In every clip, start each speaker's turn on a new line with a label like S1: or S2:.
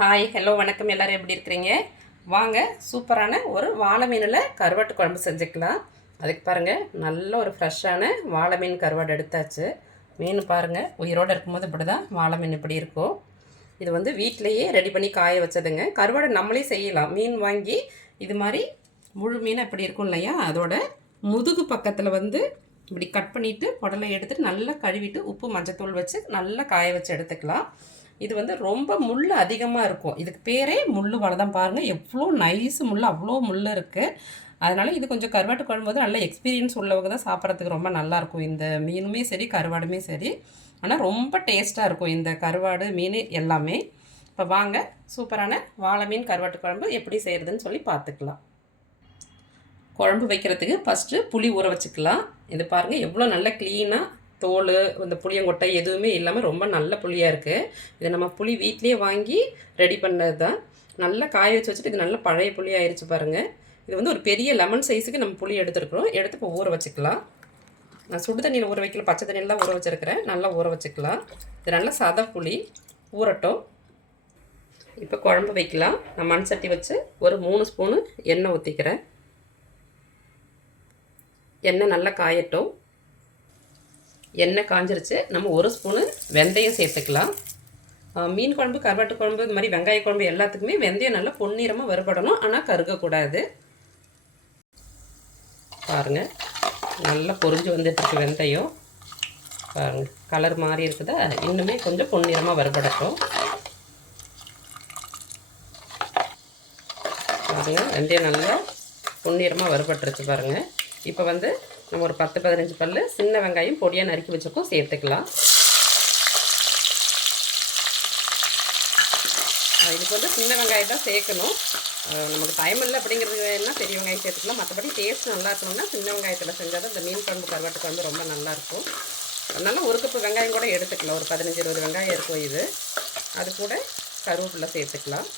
S1: Hi hello வணக்கம். எல்லோரும் எப்படி இருக்கிறீங்க? வாங்க சூப்பரான ஒரு வாழை மீனில் கருவாட்டு குழம்பு செஞ்சுக்கலாம். அதுக்கு பாருங்கள் நல்ல ஒரு ஃப்ரெஷ்ஷான வாழை மீன் கருவாடு எடுத்தாச்சு. மீன் பாருங்கள் உயிரோடு இருக்கும்போது இப்படி தான் வாழை மீன் இப்படி இருக்கும். இது வந்து வீட்டிலையே ரெடி பண்ணி காய வச்சதுங்க. கருவாடு நம்மளே செய்யலாம். மீன் வாங்கி இது மாதிரி முழு மீன் இப்படி இருக்கும் இல்லையா? அதோட முதுகு பக்கத்தில் வந்து இப்படி கட் பண்ணிவிட்டு குடலை எடுத்துட்டு நல்லா கழுவிட்டு உப்பு மஞ்சத்தூள் வச்சு நல்லா காய வச்சு எடுத்துக்கலாம். இது வந்து ரொம்ப முள் அதிகமாக இருக்கும். இதுக்கு பேரே முள் வலை தான் பாருங்கள் எவ்வளோ நைஸ் முள் அவ்வளோ முள் இருக்குது அதனால் இது கொஞ்சம் கருவாட்டு குழம்பு வந்து நல்ல எக்ஸ்பீரியன்ஸ் உள்ளவங்க தான் சாப்பிட்றதுக்கு ரொம்ப நல்லாயிருக்கும் இந்த மீனுமே சரி கருவாடுமே சரி. ஆனால் ரொம்ப டேஸ்ட்டாக இருக்கும் இந்த கருவாடு மீன் எல்லாமே. இப்போ வாங்க சூப்பரான வாழை மீன் கருவாட்டு குழம்பு எப்படி செய்கிறதுன்னு சொல்லி பார்த்துக்கலாம். குழம்பு வைக்கிறதுக்கு ஃபஸ்ட்டு புளி ஊற வச்சுக்கலாம். இது பாருங்கள் எவ்வளோ நல்ல க்ளீனாக தோல் இந்த புளியங்கொட்டை எதுவுமே இல்லாமல் ரொம்ப நல்ல புளியாக இருக்குது இது நம்ம புளி வீட்லேயே வாங்கி ரெடி பண்ணது தான் நல்லா காய வச்சு வச்சுட்டு இது நல்ல பழைய புளி ஆயிடுச்சு பாருங்கள் இது வந்து ஒரு பெரிய லெமன் சைஸுக்கு நம்ம புளி எடுத்துருக்குறோம். எடுத்து இப்போ ஊற வச்சுக்கலாம். நான் சுடு தண்ணியில் ஊற வைக்கல. பச்சை தண்ணியில் தான் ஊற வச்சுருக்கிறேன். நல்லா ஊற வச்சுக்கலாம். இது நல்லா சத புளி ஊறட்டும். இப்போ குழம்பு வைக்கலாம். நான் மண் சட்டி வச்சு ஒரு மூணு ஸ்பூனு எண்ணெய் ஊற்றிக்கிறேன் எண்ணெய் நல்லா காயட்டும். எண்ணெய் காஞ்சிருச்சு. நம்ம ஒரு ஸ்பூனு வெந்தயம் சேர்த்துக்கலாம். மீன் குழம்பு கருவாட்டு குழம்பு இந்த மாதிரி வெங்காய குழம்பு எல்லாத்துக்குமே வெந்தயம் நல்லா பொன்னிறமாக வறுபடணும். ஆனால் கருகக்கூடாது. பாருங்கள் நல்லா பொறிஞ்சு வந்துட்டுருக்கு வெந்தயம். பாருங்கள் கலர் மாறி இருக்குதா? இன்னுமே கொஞ்சம் பொன்னிறமாக வறுபடட்டும். பாருங்கள் வெந்தயம் நல்லா பொன்னிறமாக வறுபட்டுருச்சு பாருங்கள் இப்போ வந்து நம்ம ஒரு பத்து பதினஞ்சு பல் சின்ன வெங்காயம் பொடியாக நறுக்கி வச்சுருக்கோம். சேர்த்துக்கலாம். இதுக்கு வந்து சின்ன வெங்காயம் தான் சேர்க்கணும். நமக்கு டைம் இல்லை அப்படிங்கிறது என்ன பெரிய வெங்காயம் சேர்த்துக்கலாம். மற்றபடி டேஸ்ட் நல்லா இருக்கணும்னா சின்ன வெங்காயத்தில் செஞ்சால் தான் இந்த மீன் குழம்பு கருவாட்டுக்கு வந்து ரொம்ப நல்லாயிருக்கும் அதனால் ஒரு கப்பு வெங்காயம் கூட எடுத்துக்கலாம். ஒரு பதினஞ்சு இருபது வெங்காயம் இருக்கும் இது. அது கூட கருவேப்பிலை சேர்த்துக்கலாம்.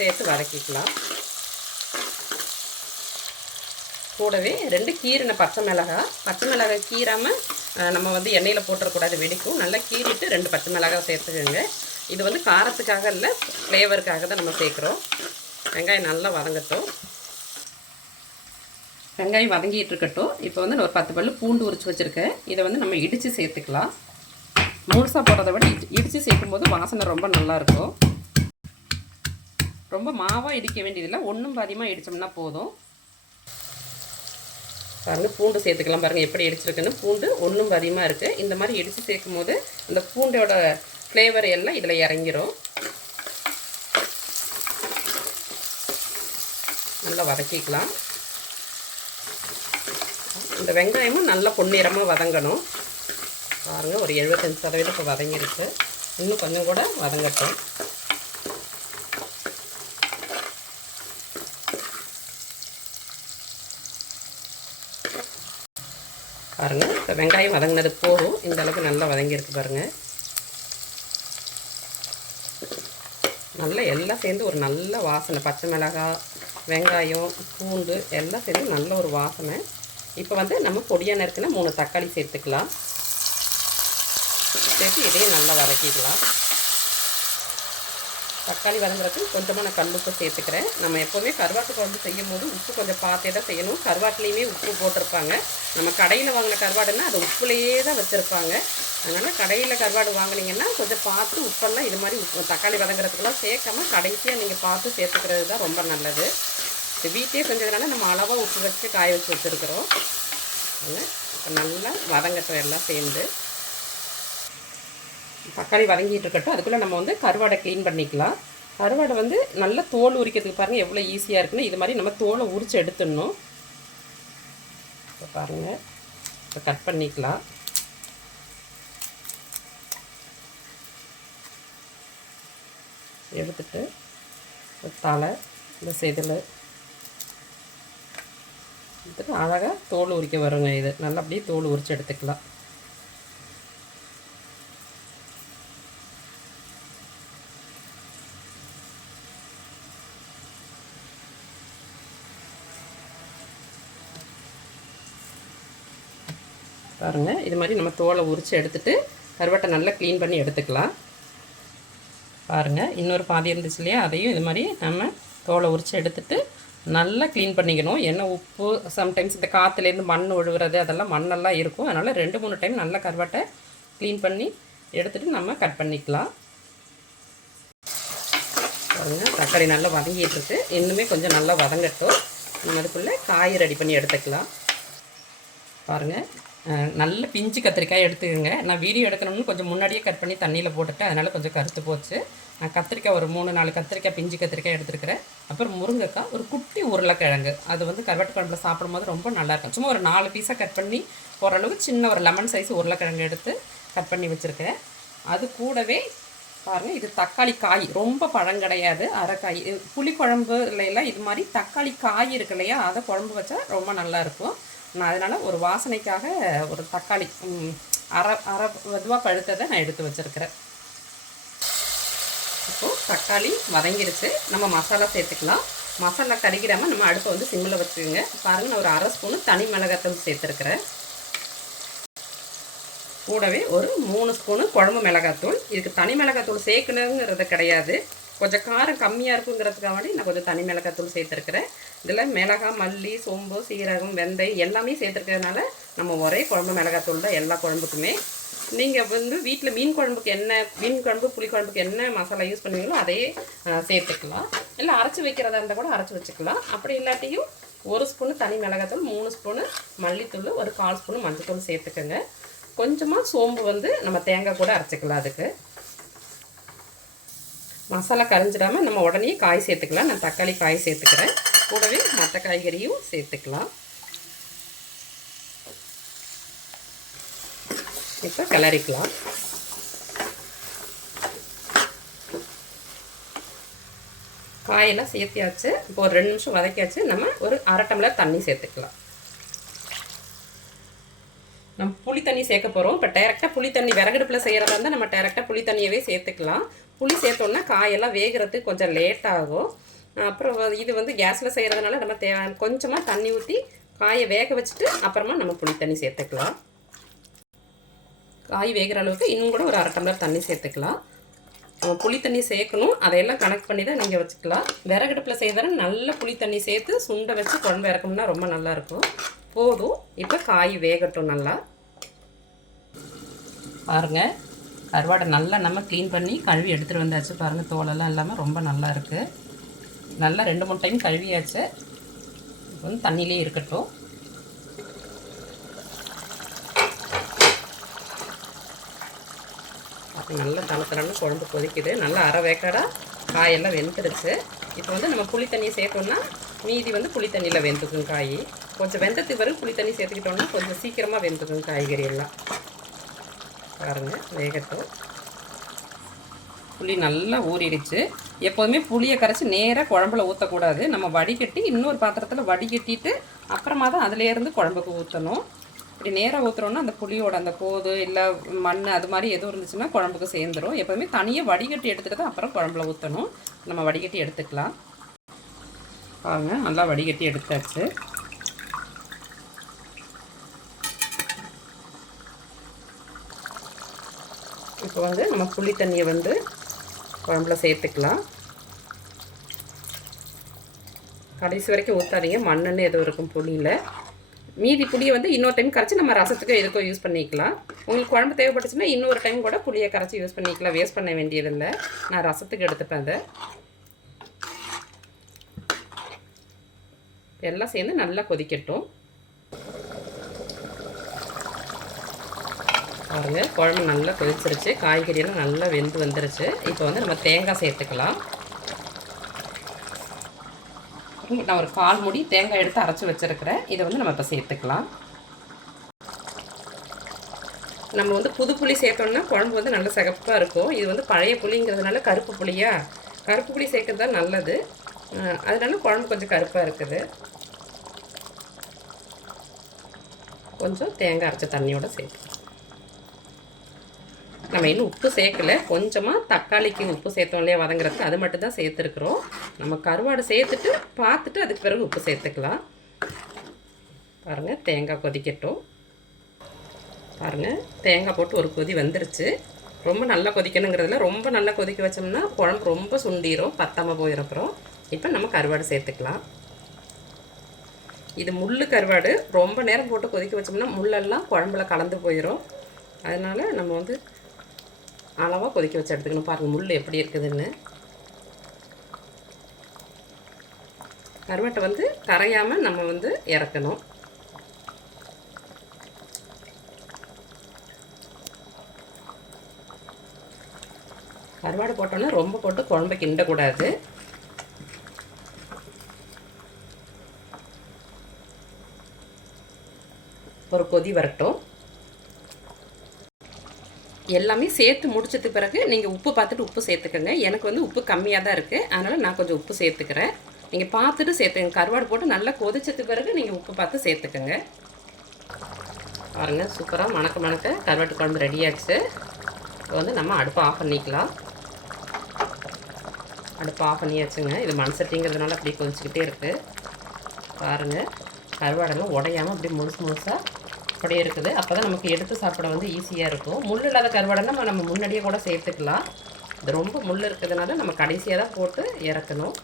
S1: சேர்த்து வதக்கிக்கலாம். கூடவே ரெண்டு கீரின பச்சை மிளகாய் பச்சை மிளகாய் கீராமல் நம்ம வந்து எண்ணெயில் போட்டுறக்கூடாது வெடிக்கும். நல்லா கீறிட்டு ரெண்டு பச்சை மிளகாய் சேர்த்துக்கோங்க. இது வந்து காரத்துக்காக இல்லை ஃப்ளேவருக்காக தான் நம்ம சேர்க்குறோம். வெங்காயம் நல்லா வதங்கட்டும். வெங்காயம் வதங்கிட்டு இருக்கட்டும். இப்போ வந்து ஒரு பத்து பல்லு பூண்டு உரிச்சு வச்சுருக்கேன். இதை வந்து நம்ம இடித்து சேர்த்துக்கலாம். முழுசாக போடுறத விட இடித்து சேர்க்கும்போது வாசனை ரொம்ப நல்லாயிருக்கும் ரொம்ப மாவாக இடிக்க வேண்டியதில்லை. ஒன்றும் பாதியமாக இடித்தோம்னா போதும். பாருங்கள் பூண்டு சேர்த்துக்கலாம் பாருங்கள் எப்படி இடிச்சிருக்குன்னு. பூண்டு ஒன்றும் அதிகமாக இருக்குது இந்த மாதிரி இடித்து சேர்க்கும் போது இந்த பூண்டோட ஃப்ளேவர் எல்லாம் இதில் இறங்கிடும் நல்லா வதக்கிக்கலாம். இந்த வெங்காயமும் நல்லா பொன்னிறமாக வதங்கணும். பாருங்கள் ஒரு எழுபத்தஞ்சு சதவீதம் இப்போ வதங்கிருக்கு இன்னும் கொஞ்சம் கூட வதங்கட்டும் பாருங்கள் இப்போ வெங்காயம் வதங்கினது போதும். இந்த அளவுக்கு நல்லா வதங்கியிருக்கு பாருங்கள் நல்லா எல்லாம் சேர்ந்து ஒரு நல்ல வாசனை. பச்சை மிளகாய் வெங்காயம் பூண்டு எல்லாம் சேர்ந்து நல்ல ஒரு வாசனை. இப்போ வந்து நம்ம பொடியாக நேரத்தில் மூணு தக்காளி சேர்த்துக்கலாம். சேர்த்து இதையும் நல்லா வதக்கிக்கலாம். தக்காளி வதங்குறதுக்கு கொஞ்சமாக நான் கல்லுப்பு சேர்த்துக்கிறேன். நம்ம எப்போவுமே கருவாட்டு குழம்பு செய்யும் போது உப்பு கொஞ்சம் பார்த்தே தான் செய்யணும். கருவாட்டிலையுமே உப்பு போட்டிருப்பாங்க. நம்ம கடையில் வாங்கின கருவாடுன்னா அது உப்புலேயே தான் வச்சுருப்பாங்க. அதனால் கடையில் கருவாடு வாங்கினீங்கன்னா கொஞ்சம் பார்த்து உப்பெல்லாம் இது மாதிரி உப்பு தக்காளி வதங்குறதுக்கெல்லாம் சேர்க்காம கடைசியாக நீங்கள் பார்த்து சேர்த்துக்கிறது தான் ரொம்ப நல்லது. இது வீட்லேயே செஞ்சதுனால நம்ம அளவாக உப்பு வச்சு காய வச்சு வச்சுருக்குறோம். இப்போ நல்லா வதங்கட்டும் எல்லாம் சேர்ந்து. தக்காளி வதங்கிட்டு இருக்கட்டும். அதுக்குள்ளே நம்ம வந்து கருவாடை க்ளீன் பண்ணிக்கலாம். கருவாடை வந்து நல்ல தோல் உரிக்கிறதுக்கு பாருங்கள் எவ்வளோ ஈஸியாக இருக்குன்னு. இது மாதிரி நம்ம தோலை உரித்து எடுத்துடணும். இப்போ பாருங்கள் இப்போ கட் பண்ணிக்கலாம். எடுத்துட்டு தலை இந்த செதில். எடுத்துட்டு அழகாக தோல் உரிக்க வருங்க இது. நல்லா அப்படியே தோல் உரித்து எடுத்துக்கலாம். பாருங்கள் இது மாதிரி நம்ம தோலை உரித்து எடுத்துகிட்டு கருவாட்டை நல்லா க்ளீன் பண்ணி எடுத்துக்கலாம். பாருங்கள் இன்னொரு பாதி இருந்துச்சு இல்லையா? அதையும் இது மாதிரி நம்ம தோலை உரித்து எடுத்துட்டு நல்லா க்ளீன் பண்ணிக்கணும். ஏன்னா உப்பு சம்டைம்ஸ் இந்த காற்றுலேருந்து மண் ஒழுகுறது அதெல்லாம் மண்ணெல்லாம் இருக்கும். அதனால் ரெண்டு மூணு டைம் நல்லா கருவாட்டை க்ளீன் பண்ணி எடுத்துகிட்டு நம்ம கட் பண்ணிக்கலாம். பாருங்கள் தக்காளி நல்லா வதங்கிட்டுருக்கு இன்னுமே கொஞ்சம் நல்லா வதங்கட்டும். நம்ம அதுக்குள்ளே காய் ரெடி பண்ணி எடுத்துக்கலாம். பாருங்கள் நல்ல பிஞ்சு கத்திரிக்காய் எடுத்துக்கோங்க. நான் வீடியோ எடுக்கணும்னு கொஞ்சம் முன்னாடியே கட் பண்ணி தண்ணியில் போட்டுட்டேன் அதனால் கொஞ்சம் கருத்து போச்சு. நான் கத்திரிக்காய் ஒரு மூணு நாலு கத்திரிக்காய் பிஞ்சு கத்திரிக்காய் எடுத்துருக்கிறேன். அப்புறம் முருங்கைக்காய் ஒரு குட்டி உருளைக்கிழங்கு. அது வந்து கருவாட்டு குழம்புல சாப்பிடும்போது ரொம்ப நல்லாயிருக்கும் சும்மா ஒரு நாலு பீஸாக கட் பண்ணி ஓரளவுக்கு அளவுக்கு சின்ன ஒரு லெமன் சைஸ் உருளைக்கிழங்கு எடுத்து கட் பண்ணி வச்சுருக்கேன். அது கூடவே பாருங்கள் இது தக்காளி காய். ரொம்ப பழம் கிடையாது. அரைக்காய் புளி குழம்பு எல்லாம் இது மாதிரி தக்காளி காய் இருக்கு இல்லையா? அதை குழம்பு வச்சா ரொம்ப நல்லாயிருக்கும் நான் அதனால் ஒரு வாசனைக்காக ஒரு தக்காளி அரை அரை இதுவாக பழுத்ததை நான் எடுத்து வச்சுருக்கிறேன். இப்போது தக்காளி வதங்கிருச்சு. நம்ம மசாலா சேர்த்துக்கலாம். மசாலா கறிக்கிறாமல் நம்ம அடுப்பை வந்து சிம்மில் வச்சுக்கோங்க. பாருங்கள் நான் ஒரு அரை ஸ்பூனு தனி மிளகாத்தூள் சேர்த்துருக்கிறேன். கூடவே ஒரு மூணு ஸ்பூனு குழம்பு மிளகாத்தூள். இதுக்கு தனி மிளகாத்தூள் சேர்க்கணுங்கிறது கிடையாது. கொஞ்சம் காரம் கம்மியாக இருக்குங்கிறதுக்காக வேண்டி நான் கொஞ்சம் தனி மிளகாத்தூள் சேர்த்துருக்குறேன். இதில் மிளகா மல்லி சோம்பு சீரகம் வெந்தயம் எல்லாமே சேர்த்துருக்கிறதுனால நம்ம ஒரே குழம்பு மிளகாத்தூள் தான் எல்லா குழம்புக்குமே. நீங்கள் வந்து வீட்டில் மீன் குழம்புக்கு என்ன மீன் குழம்பு புளி குழம்புக்கு என்ன மசாலா யூஸ் பண்ணுவீங்களோ அதையே சேர்த்துக்கலாம். இல்லை அரைச்சி வைக்கிறதா இருந்தால் கூட அரைச்சி வச்சுக்கலாம். அப்படி இல்லாட்டியும் ஒரு ஸ்பூனு தனி மிளகாத்தூள் மூணு ஸ்பூனு மல்லித்தூள் ஒரு கால் ஸ்பூனு மஞ்சத்தூள் சேர்த்துக்கோங்க. கொஞ்சமாக சோம்பு வந்து நம்ம தேங்காய் கூட அரைச்சிக்கலாம் அதுக்கு. மசாலா கரைஞ்சிடாமல் நம்ம உடனே காய் சேர்த்துக்கலாம். நான் தக்காளி காய் சேர்த்துக்கிறேன். கூடவே மற்ற காய்கறியும் சேர்த்துக்கலாம். இப்போ கிளறிக்கலாம். காயெல்லாம் சேர்த்தியாச்சு. இப்போ ஒரு ரெண்டு நிமிஷம் வதக்கியாச்சு. நம்ம ஒரு அரை டம்ளர் தண்ணி சேர்த்துக்கலாம். நம்ம புளி தண்ணி சேர்க்க போகிறோம் இப்போ டேரெக்டாக புளி தண்ணி விறகடுப்பில் செய்கிறதா இருந்தால் நம்ம டேரெக்டாக புளி தண்ணியவே சேர்த்துக்கலாம். புளி சேர்த்தோன்னா காயெல்லாம் வேகிறதுக்கு கொஞ்சம் லேட் ஆகும். அப்புறம் இது வந்து கேஸில் செய்கிறதுனால நம்ம தே கொஞ்சமாக தண்ணி ஊற்றி காயை வேக வச்சுட்டு அப்புறமா நம்ம புளி தண்ணி சேர்த்துக்கலாம். காய் வேகிற அளவுக்கு இன்னும் கூட ஒரு அரை டம்ளர் தண்ணி சேர்த்துக்கலாம். நம்ம புளி தண்ணி சேர்க்கணும். அதையெல்லாம் கனெக்ட் பண்ணி தான் நீங்கள் வச்சுக்கலாம். விறகடுப்பில் செய்தாலும் நல்ல புளி தண்ணி சேர்த்து சுண்டை வச்சு குழம்பு இறக்கணும்னா ரொம்ப நல்லாயிருக்கும் போதும். இப்போ காய் வேகட்டும் நல்லா. பாருங்க. கருவாடை நல்லா நம்ம க்ளீன் பண்ணி கழுவி எடுத்துகிட்டு வந்தாச்சு பாருங்கள் தோலெல்லாம் இல்லாமல் ரொம்ப நல்லா இருக்குது நல்லா ரெண்டு மூணு டைம் கழுவியாச்சு. இப்போ வந்து தண்ணியிலே இருக்கட்டும். நல்லா தலை குழம்பு கொதிக்குது. நல்லா அரை வேக்காடாக காயெல்லாம் வெந்துடுச்சு இப்போ வந்து நம்ம புளி தண்ணியை சேர்த்தோம்னா மீதி வந்து புளி தண்ணியில் வெந்துக்கும் காய். கொஞ்சம் வெந்தத்துக்கு பிறகு புளி தண்ணி சேர்த்துக்கிட்டோம்னா கொஞ்சம் சீக்கிரமாக வெந்துக்கும் காய்கறி எல்லாம். பாருங்கள் வேகட்டும். புளி நல்லா ஊறிடுச்சு. எப்போதுமே புளியை கரைச்சி நேராக குழம்புல ஊற்றக்கூடாது நம்ம வடிகட்டி இன்னொரு பாத்திரத்தில் வடிகட்டிட்டு அப்புறமா தான் அதுலேருந்து குழம்புக்கு ஊற்றணும் இப்படி நேராக ஊற்றுறோன்னா அந்த புளியோட அந்த கோது இல்லை மண் அது மாதிரி எதுவும் இருந்துச்சுன்னா குழம்புக்கு சேர்ந்துரும். எப்போதுமே தனியாக வடிகட்டி எடுத்துகிட்டு தான் அப்புறம் குழம்புல ஊற்றணும் நம்ம வடிகட்டி எடுத்துக்கலாம். பாருங்கள் நல்லா வடிகட்டி எடுத்தாச்சு. இப்போ வந்து நம்ம புளி தண்ணியை வந்து குழம்புல சேர்த்துக்கலாம். கடைசி வரைக்கும் ஊற்றாதீங்க மண்ணுன்னு எதுவும் இருக்கும் புளியில். மீதி புளியை வந்து இன்னொரு டைம் கரைச்சி நம்ம ரசத்துக்கு எதுக்கோ யூஸ் பண்ணிக்கலாம். உங்களுக்கு குழம்பு தேவைப்பட்டுச்சுன்னா இன்னொரு டைம் கூட புளியை கரைச்சி யூஸ் பண்ணிக்கலாம். வேஸ்ட் பண்ண வேண்டியதில்லை. நான் ரசத்துக்கு எடுத்துப்பேன் அதை. எல்லாம் சேர்ந்து நல்லா கொதிக்கட்டும். பாருங்கள் குழம்பு நல்லா கொதிச்சிருச்சு. காய்கறியெல்லாம் நல்லா வெந்து வந்துருச்சு. இப்போ வந்து நம்ம தேங்காய் சேர்த்துக்கலாம். நான் ஒரு கால் முடி தேங்காய் எடுத்து அரைச்சி வச்சிருக்கிறேன். இதை வந்து நம்ம இப்போ சேர்த்துக்கலாம். நம்ம வந்து புது புளி சேர்த்தோம்னா குழம்பு வந்து நல்ல சிகப்பாக இருக்கும். இது வந்து பழைய புளிங்கிறதுனால கருப்பு புளியா? கருப்பு புளி சேர்க்கறது தான் நல்லது. அதனால குழம்பு கொஞ்சம் கருப்பாக இருக்குது. கொஞ்சம் தேங்காய் அரைச்ச தண்ணியோட சேர்த்து நம்ம இன்னும் உப்பு சேர்க்கல. கொஞ்சமாக தக்காளிக்கு உப்பு சேர்த்தோம் இல்லையா வதங்குறதுக்கு? அது மட்டும் தான் சேர்த்துருக்குறோம். நம்ம கருவாடு சேர்த்துட்டு பார்த்துட்டு அதுக்கு பிறகு உப்பு சேர்த்துக்கலாம். பாருங்கள் தேங்காய் கொதிக்கட்டும். பாருங்கள் தேங்காய் போட்டு ஒரு கொதி வந்துருச்சு. ரொம்ப நல்லா கொதிக்கணுங்கிறதுல ரொம்ப நல்லா கொதிக்க வச்சோம்னா குழம்பு ரொம்ப சுண்டிரும் பத்தாமல் போயிருக்கிறோம் இப்போ நம்ம கருவாடு சேர்த்துக்கலாம். இது முள் கருவாடு. ரொம்ப நேரம் போட்டு கொதிக்க வச்சோம்னா முள்ளெல்லாம் குழம்புல கலந்து போயிடும் அதனால் நம்ம வந்து அளவாக கொதிக்க வச்சு எடுத்துக்கணும் பாருங்கள் முள் எப்படி இருக்குதுன்னு. கருவாட்டை வந்து கரையாமல் நம்ம வந்து இறக்கணும். கருவாடு போட்டோன்னா ரொம்ப போட்டு குழம்பு கிண்டக்கூடாது. ஒரு கொதி வரட்டும். எல்லாமே சேர்த்து முடிச்சதுக்கு பிறகு நீங்கள் உப்பு பார்த்துட்டு உப்பு சேர்த்துக்கோங்க. எனக்கு வந்து உப்பு கம்மியாக தான் இருக்குது அதனால் நான் கொஞ்சம் உப்பு சேர்த்துக்கிறேன். நீங்கள் பார்த்துட்டு சேர்த்துங்க கருவாடு போட்டு நல்லா கொதிச்சதுக்கு பிறகு நீங்கள் உப்பு பார்த்து சேர்த்துக்கோங்க. பாருங்கள் சூப்பராக மணக்க மணக்க கருவாட்டு குழம்பு ரெடியாச்சு இப்போ வந்து நம்ம அடுப்பை ஆஃப் பண்ணிக்கலாம். அடுப்பு ஆஃப் பண்ணியாச்சுங்க. இது மண் சட்டிங்கிறதுனால அப்படியே கொதிச்சுக்கிட்டே இருக்குது பாருங்கள் கருவாடெல்லாம் உடையாமல் அப்படியே முழுசு முழுசாக அப்படியே இருக்குது. அப்போ தான் நமக்கு எடுத்து சாப்பிட வந்து ஈஸியாக இருக்கும். முள் இல்லாத கருவாடைன்னா நம்ம நம்ம முன்னாடியே கூட சேர்த்துக்கலாம். இது ரொம்ப முள் இருக்கிறதுனால நம்ம கடைசியாக தான் போட்டு இறக்கணும்.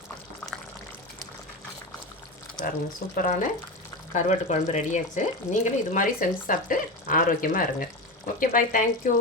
S1: பாருங்க சூப்பரான கருவாட்டு குழம்பு ரெடியாச்சு நீங்களும் இது மாதிரி செஞ்சு சாப்பிட்டு ஆரோக்கியமாக இருங்க. Okay bye thank you